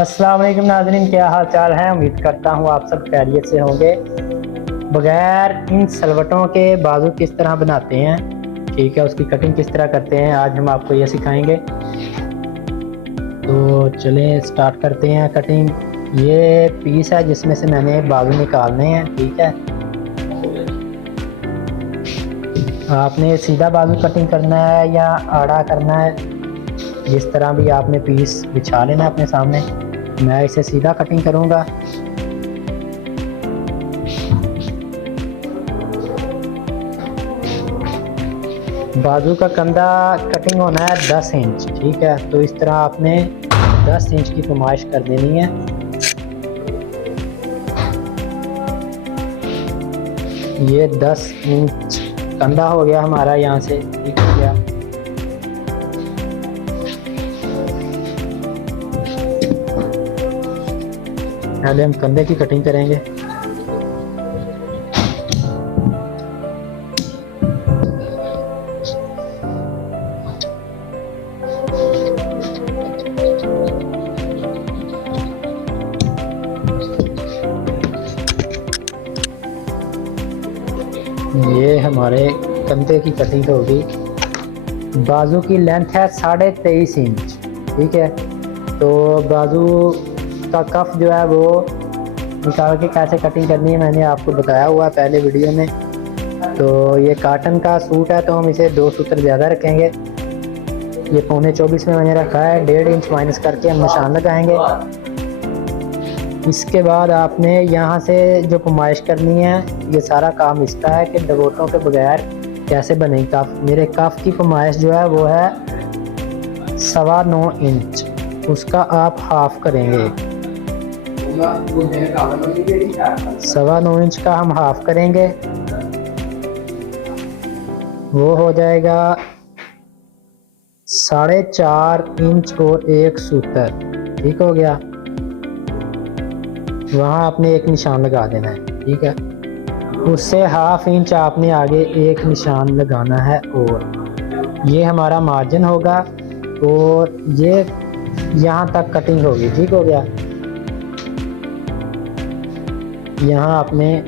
अस्सलाम वालेकुम नाज़रीन, क्या हाल चाल है। उम्मीद करता हूँ आप सब खैरियत से होंगे। बगैर इन सलवटों के बाजू किस तरह बनाते हैं, ठीक है, उसकी कटिंग किस तरह करते हैं, आज हम आपको ये सिखाएंगे। तो चलें स्टार्ट करते हैं कटिंग। ये पीस है जिसमें से मैंने बाजू निकालने हैं, ठीक है। आपने सीधा बाजू कटिंग करना है या आड़ा करना है, जिस तरह भी आपने पीस बिछा लेना अपने सामने। मैं इसे सीधा कटिंग करूंगा। बाजू का कंधा कटिंग होना है 10 इंच, ठीक है। तो इस तरह आपने 10 इंच की फरमाइश कर देनी है। ये 10 इंच कंधा हो गया हमारा, यहाँ से ठीक हो गया। पहले हम कंधे की कटिंग करेंगे। ये हमारे कंधे की कटिंग होगी। बाजू की लेंथ है 23.5 इंच, ठीक है। तो बाजू का कफ जो है वो निकाल के कैसे कटिंग करनी है मैंने आपको बताया हुआ है पहले वीडियो में। तो ये काटन का सूट है तो हम इसे 2 सूत्र ज़्यादा रखेंगे। ये 24.25 में मैंने रखा है, 1.5 इंच माइनस करके हम निशान लगाएंगे। इसके बाद आपने यहाँ से जो फरमाइश करनी है, ये सारा काम इसका है कि डगोटों के बगैर कैसे बने कफ। मेरे कफ की फरमाइश जो है वो है 9.25 इंच, उसका आप हाफ करेंगे। 9.25 इंच का हम हाफ करेंगे, वो हो जाएगा 4.5 इंच और 1 सूत्र, ठीक हो गया। वहाँ आपने एक निशान लगा देना है, ठीक है। उससे हाफ इंच आपने आगे एक निशान लगाना है और ये हमारा मार्जिन होगा और ये यहाँ तक कटिंग होगी, ठीक हो गया। यहाँ आपने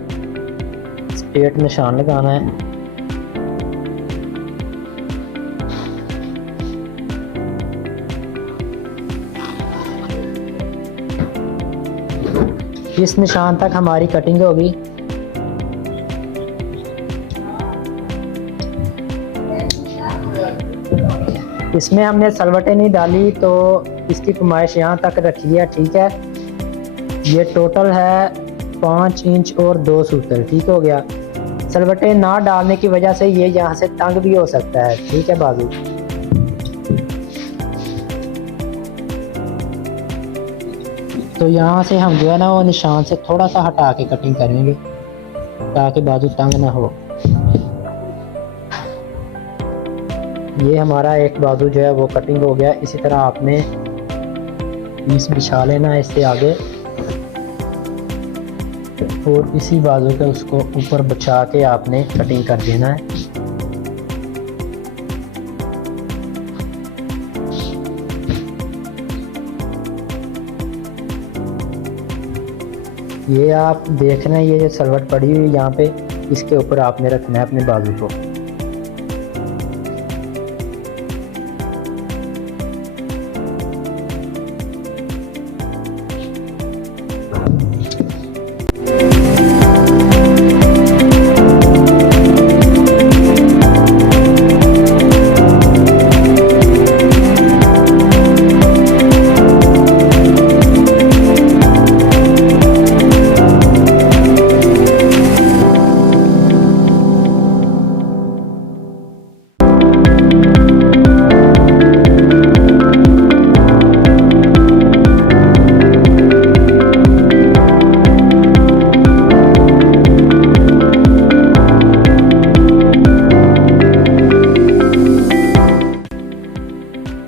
स्ट्रेट निशान लगाना है। इस निशान तक हमारी कटिंग होगी। इसमें हमने सलवटें नहीं डाली तो इसकी फरमाइश यहाँ तक रखी है, ठीक है। ये टोटल है 5 इंच और 2 सूत्र, ठीक हो गया। सलवटें ना डालने की वजह से ये यहाँ से तंग भी हो सकता है, ठीक है बाजू। तो यहाँ से हम जो है ना वो निशान से थोड़ा सा हटा के कटिंग करेंगे ताकि बाजू तंग ना हो। ये हमारा एक बाजू जो है वो कटिंग हो गया। इसी तरह आपने पीस बिछा लेना है इससे आगे और इसी बाजू के उसको ऊपर बचा के आपने कटिंग कर देना है। ये आप देखना, ये जो सलवट पड़ी हुई यहाँ पे, इसके ऊपर आपने रखना है अपने बाजू को।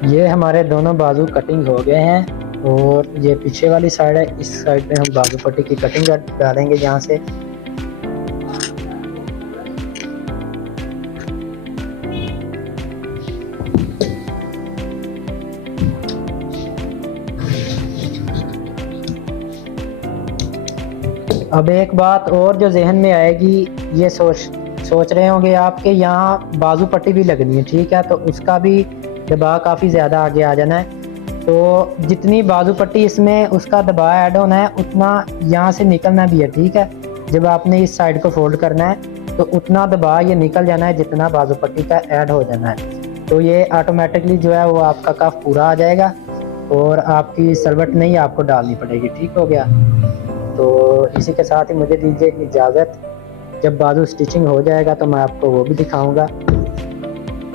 ये हमारे दोनों बाजू कटिंग हो गए हैं और ये पीछे वाली साइड है, इस साइड पे हम बाजू पट्टी की कटिंग डालेंगे यहाँ से। अब एक बात और जो जहन में आएगी, ये सोच रहे होंगे आप कि यहाँ बाजू पट्टी भी लगनी है, ठीक है, तो उसका भी दबाव काफ़ी ज़्यादा आगे आ जाना है। तो जितनी बाजू पट्टी इसमें उसका दबाव ऐड होना है उतना यहाँ से निकलना भी है, ठीक है। जब आपने इस साइड को फोल्ड करना है तो उतना दबाव ये निकल जाना है जितना बाजू पट्टी का ऐड हो जाना है। तो ये ऑटोमेटिकली जो है वो आपका कफ पूरा आ जाएगा और आपकी सलवट नहीं आपको डालनी पड़ेगी। ठीक हो गया। तो इसी के साथ ही मुझे दीजिए इजाज़त। जब बाजू स्टिचिंग हो जाएगा तो मैं आपको वो भी दिखाऊंगा।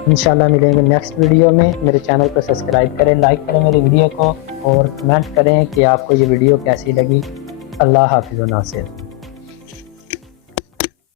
इंशाल्लाह मिलेंगे नेक्स्ट वीडियो में। मेरे चैनल को सब्सक्राइब करें, लाइक करें मेरी वीडियो को और कमेंट करें कि आपको ये वीडियो कैसी लगी। अल्लाह हाफिज़ व नासिर।